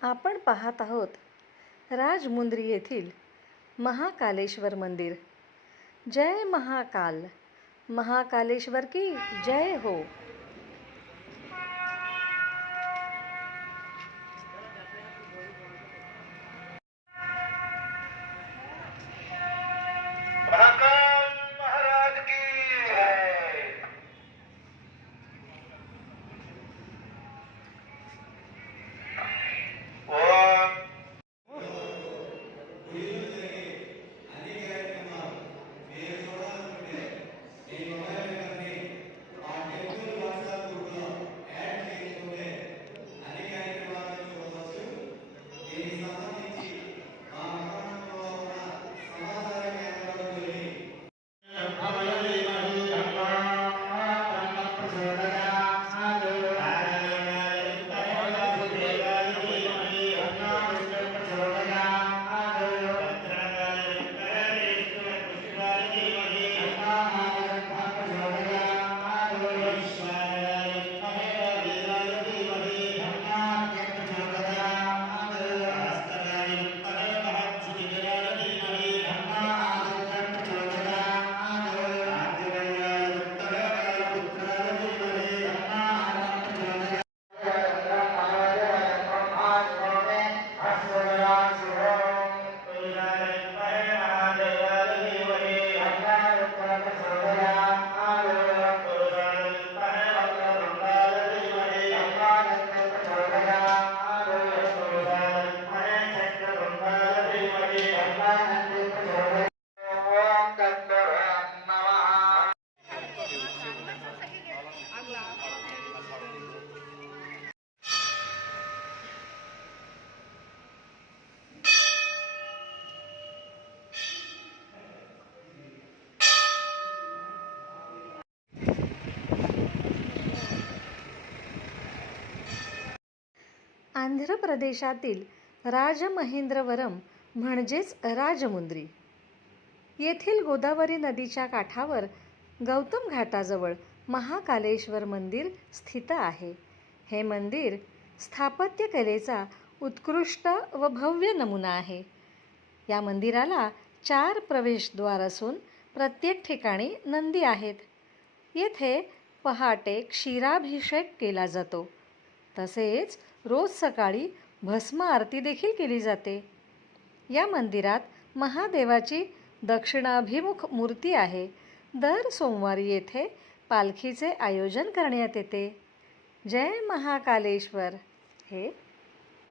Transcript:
आपण पाहत आहोत राजमुंद्री येथील महाकालेश्वर मंदिर। जय महाकाल, महाकालेश्वर की जय हो। महाकाल महाराज की जय। ओम आंध्र प्रदेशातील राजमहेंद्रवरम म्हणजेच राजमुंद्री येथील गोदावरी नदीच्या काठावर गौतम घाटाजवळ महाकालेश्वर मंदिर स्थित आहे। हे मंदिर स्थापत्यकलेचा उत्कृष्ट व भव्य नमुना आहे। या मंदिराला 4 प्रवेशद्वार असून प्रत्येक ठिकाणी नंदी आहेत। येथे पहाटे क्षीराभिषेक केला जातो, तसेच रोज सकाळी भस्म आरती देखील केली जाते। या मंदिरात महादेवाची दक्षिणाभिमुख मूर्ती आहे। दर सोमवारी येथे पालखीचे आयोजन करण्यात येते। जय महाकालेश्वर। हे